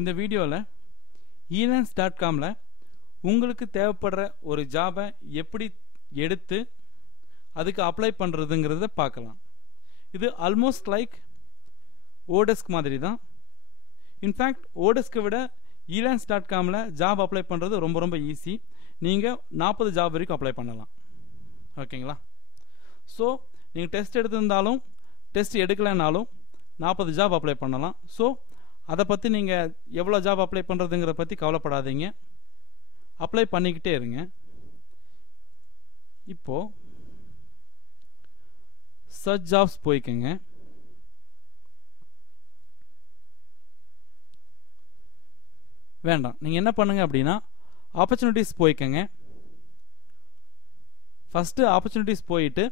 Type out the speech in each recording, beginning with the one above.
இந்த வீடியோவில் elance.comல உங்களுக்கு தேவைப்படுற ஒரு ஜாபை எப்படி எடுத்து அதுக்கு அப்ளை பண்ணுறதுங்கிறத பார்க்கலாம். இது ஆல்மோஸ்ட் லைக் ஓடெஸ்க் மாதிரி தான். இன்ஃபேக்ட் ஓடெஸ்க்கை விட elance.comல ஜாப் அப்ளை பண்ணுறது ரொம்ப ரொம்ப ஈஸி. நீங்கள் 40 ஜாப் வரைக்கும் அப்ளை பண்ணலாம். ஓகேங்களா? ஸோ நீங்கள் டெஸ்ட் எடுத்திருந்தாலும் டெஸ்ட் எடுக்கலைனாலும் 40 ஜாப் அப்ளை பண்ணலாம். ஸோ அதை பற்றி நீங்கள் எவ்வளோ ஜாப் அப்ளை பண்ணுறதுங்கிற பற்றி கவலைப்படாதீங்க, அப்ளை பண்ணிக்கிட்டே இருங்க. இப்போது சர்ச் ஜாப்ஸ் போய்க்குங்க. வேண்டாம், நீங்கள் என்ன பண்ணுங்க அப்படின்னா ஆப்பர்ச்சுனிட்டிஸ் போய்க்கங்க. ஃபஸ்ட்டு ஆப்பர்ச்சுனிட்டிஸ் போயிட்டு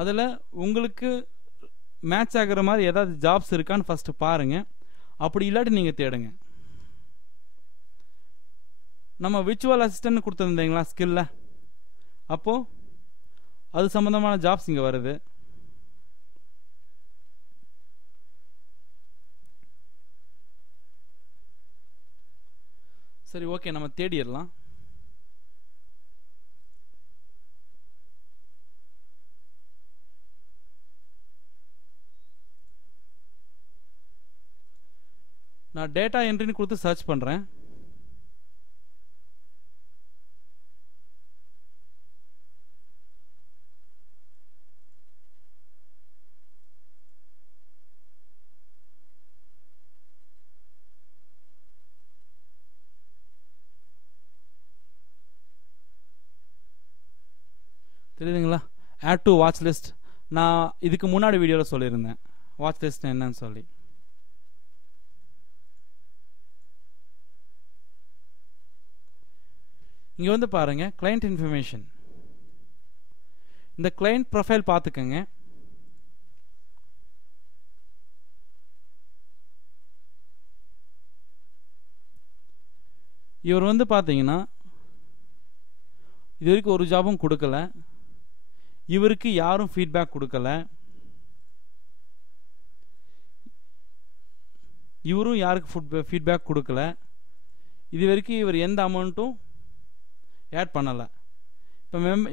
அதில் உங்களுக்கு மேட்ச் ஆகிற மாதிரி ஏதாவது ஜாப்ஸ் இருக்கான்னு ஃபஸ்ட்டு பாருங்கள். அப்படி இல்லாட்டி நீங்கள் தேடுங்க. நம்ம விர்ச்சுவல் அசிஸ்டன்ட் கொடுத்துருந்தீங்களா ஸ்கில்ல, அப்போது அது சம்மந்தமான ஜாப்ஸ் இங்கே வருது. சரி, ஓகே, நம்ம தேடிடலாம். நான் டேட்டா என்ட்ரின்னு கொடுத்து சர்ச் பண்ணுறேன். தெரியுதுங்களா? Add to watch list. நான் இதுக்கு முன்னாடி வீடியோவில் சொல்லியிருந்தேன் வாட்ச் லிஸ்ட் என்னன்னு சொல்லி. இங்கே வந்து பாருங்க, கிளைண்ட் இன்ஃபர்மேஷன். இந்த கிளைண்ட் ப்ரொஃபைல் பார்த்துக்கங்க. இவர் வந்து பார்த்தீங்கன்னா இது வரைக்கும் ஒரு ஜாபும் கொடுக்கல, இவருக்கு யாரும் ஃபீட்பேக் கொடுக்கல, இவரும் யாருக்கு ஃபீட்பேக் கொடுக்கல, இது வரைக்கும் இவர் எந்த அமௌண்ட்டும் ஆட் பண்ணலை.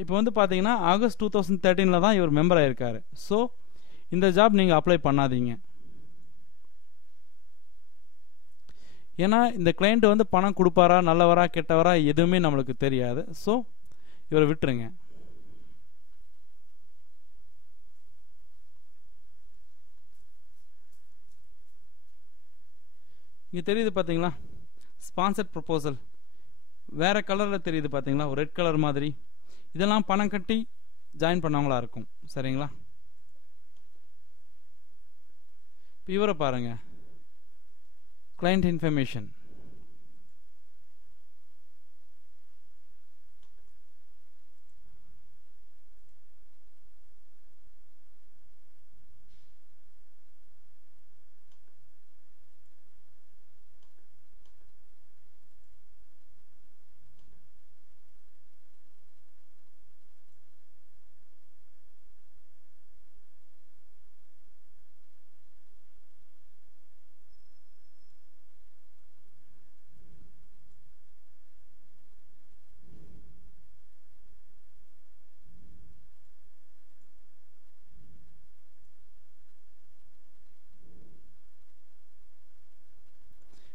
இப்போ வந்து பார்த்தீங்கன்னா ஆகஸ்ட் 2013 தான் இவர் மெம்பர் ஆகிருக்காரு. ஸோ இந்த ஜாப் நீங்கள் அப்ளை பண்ணாதீங்க. ஏன்னா இந்த கிளைண்ட் வந்து பணம் கொடுப்பாரா, நல்லவரா கெட்டவரா எதுவுமே நம்மளுக்கு தெரியாது. ஸோ இவரை விட்டுருங்க. இங்கே தெரியுது பார்த்தீங்களா, ஸ்பான்சர்ட் ப்ரொபோசல் வேறு கலரில் தெரியுது பார்த்தீங்களா, ஒரு ரெட் கலர் மாதிரி. இதெல்லாம் பணம் கட்டி ஜாயின் பண்ணவங்களா இருக்கும். சரிங்களா? இப்போ இவரை பாருங்க, கிளைண்ட் இன்ஃபர்மேஷன்.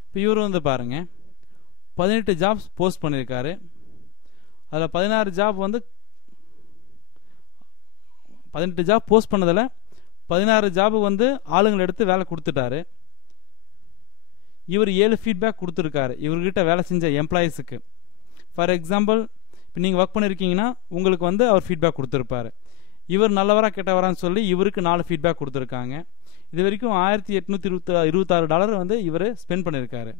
இப்போ இவர் வந்து பாருங்க, 18 ஜாப்ஸ் போஸ்ட் பண்ணியிருக்காரு. அதில் 16 ஜாப் வந்து 18 ஜாப் போஸ்ட் பண்ணதில் 16 ஜாப் வந்து ஆளுங்களை எடுத்து வேலை கொடுத்துட்டாரு. இவர் 7 ஃபீட்பேக் கொடுத்துருக்காரு இவர்கிட்ட வேலை செஞ்ச எம்ப்ளாயீஸுக்கு. ஃபார் எக்ஸாம்பிள், இப்போ நீங்கள் ஒர்க் பண்ணியிருக்கீங்கன்னா உங்களுக்கு வந்து அவர் ஃபீட்பேக் கொடுத்துருப்பாரு. இவர் நல்லவரா கெட்டவரான்னு சொல்லி இவருக்கு 4 ஃபீட்பேக் கொடுத்துருக்காங்க. இது வரைக்கும் $1826 வந்து இவர் ஸ்பெண்ட் பண்ணியிருக்காரு.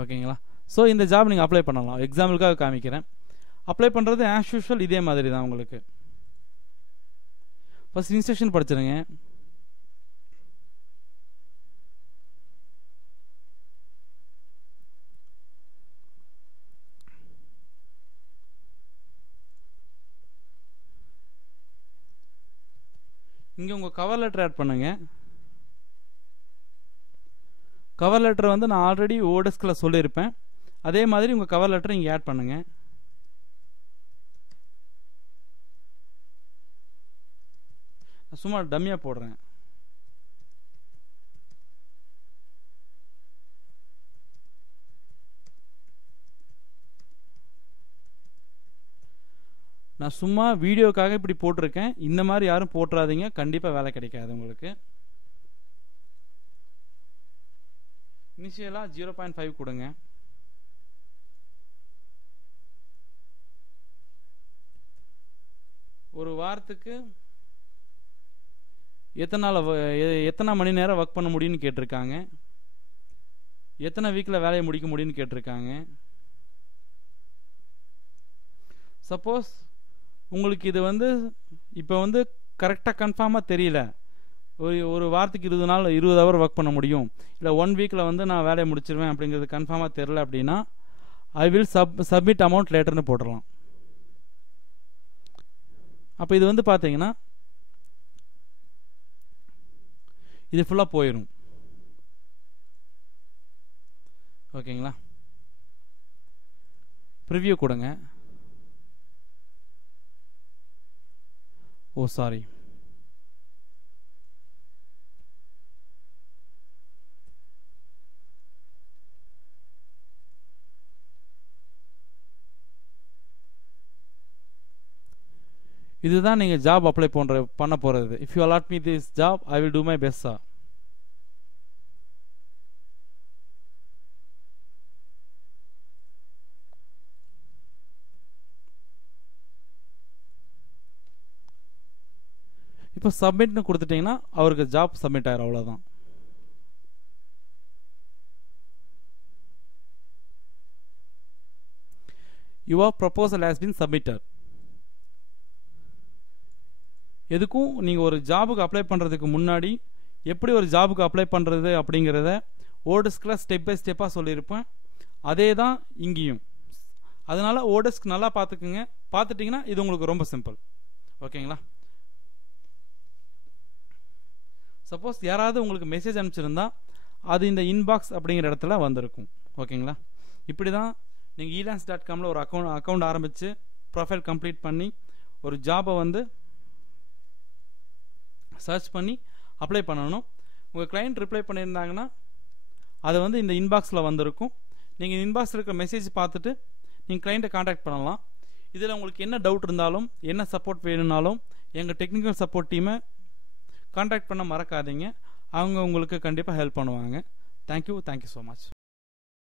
ஓகேங்களா? ஸோ இந்த ஜாப் நீங்கள் அப்ளை பண்ணலாம். எக்ஸாம்பிளுக்காக காமிக்கிறேன். அப்ளை பண்ணுறது ஆஸ் யூஷுவல் இதே மாதிரி தான். உங்களுக்கு ஃபர்ஸ்ட் இன்ஸ்ட்ரக்ஷன் படிச்சிருங்க. இங்கே உங்கள் கவர் லெட்டர் ஆட் பண்ணுங்கள். கவர் லெட்டர் வந்து நான் ஆல்ரெடி ஓடெஸ்கில் சொல்லியிருப்பேன். அதே மாதிரி உங்கள் கவர் லெட்டர் இங்கே ஆட் பண்ணுங்கள். நான் சும்மா டம்மியாக போடுறேன். நான் சும்மா வீடியோக்காக இப்படி போட்டிருக்கேன். இந்த மாதிரி யாரும் போட்டுறாதீங்க, கண்டிப்பாக வேலை கிடைக்காது உங்களுக்கு. இனிஷியலாக 0.5 கொடுங்க. ஒரு வாரத்துக்கு எத்தனை மணி நேரம் ஒர்க் பண்ண முடியும்னு கேட்டிருக்காங்க. எத்தனை வீக்கில் வேலையை முடிக்க முடியும்னு கேட்டிருக்காங்க. சப்போஸ் உங்களுக்கு இது வந்து இப்போ வந்து கரெக்டாக கன்ஃபார்மாக தெரியல, ஒரு வாரத்துக்கு 20 ஹவர் ஒர்க் பண்ண முடியும், இல்லை 1 வீக்கில் வந்து நான் வேலையை முடிச்சிருவேன் அப்படிங்கிறது கன்ஃபார்மாக தெரியல அப்படின்னா ஐ வில் சப்மிட் அமௌண்ட் லேட்டர்னு போட்டுடலாம். அப்போ இது வந்து பார்த்தீங்கன்னா இது ஃபுல்லாக போயிடும். ஓகேங்களா? ப்ரிவ்யூ கொடுங்க. ஓ சாரி, இதுதான் நீங்கள் ஜாப் அப்ளை பண்ண போகிறது. If you allot me this job I will do my best sir. இப்போ சப்மிட்னு கொடுத்துட்டிங்கன்னா அவருக்கு ஜாப் சப்மிட் ஆகிடும், அவ்வளோதான். Your proposal has been submitted. எதுக்கும் நீங்கள் ஒரு ஜாபுக்கு அப்ளை பண்ணுறதுக்கு முன்னாடி எப்படி ஒரு ஜாபுக்கு அப்ளை பண்ணுறது அப்படிங்கிறத ஓடெஸ்கில் ஸ்டெப் பை ஸ்டெப்பாக சொல்லியிருப்பேன். அதே தான் இங்கேயும். அதனால் ஓடெஸ்க் நல்லா பார்த்துக்குங்க. பார்த்துட்டிங்கன்னா இது உங்களுக்கு ரொம்ப சிம்பிள். ஓகேங்களா? சப்போஸ் யாராவது உங்களுக்கு மெசேஜ் அனுப்பிச்சிருந்தா அது இந்த இன்பாக்ஸ் அப்படிங்கிற இடத்துல வந்திருக்கும். ஓகேங்களா? இப்படி தான் நீங்கள் elance.comல ஒரு அக்கௌண்ட் ஆரம்பித்து ப்ரொஃபைல் கம்ப்ளீட் பண்ணி ஒரு ஜாபை வந்து சர்ச் பண்ணி அப்ளை பண்ணணும். உங்கள் கிளைண்ட் ரிப்ளை பண்ணியிருந்தாங்கன்னா அது வந்து இந்த இன்பாக்ஸில் வந்திருக்கும். நீங்கள் இன்பாக்ஸில் இருக்கிற மெசேஜ் பார்த்துட்டு நீங்கள் கிளைண்ட்டை காண்டாக்ட் பண்ணலாம். இதில் உங்களுக்கு என்ன டவுட் இருந்தாலும் என்ன சப்போர்ட் வேணும்னாலும் எங்கள் டெக்னிக்கல் சப்போர்ட் டீமை காண்டாக்ட் பண்ண மறக்காதீங்க. அவங்க உங்களுக்கு கண்டிப்பாக ஹெல்ப் பண்ணுவாங்க. Thank you so much.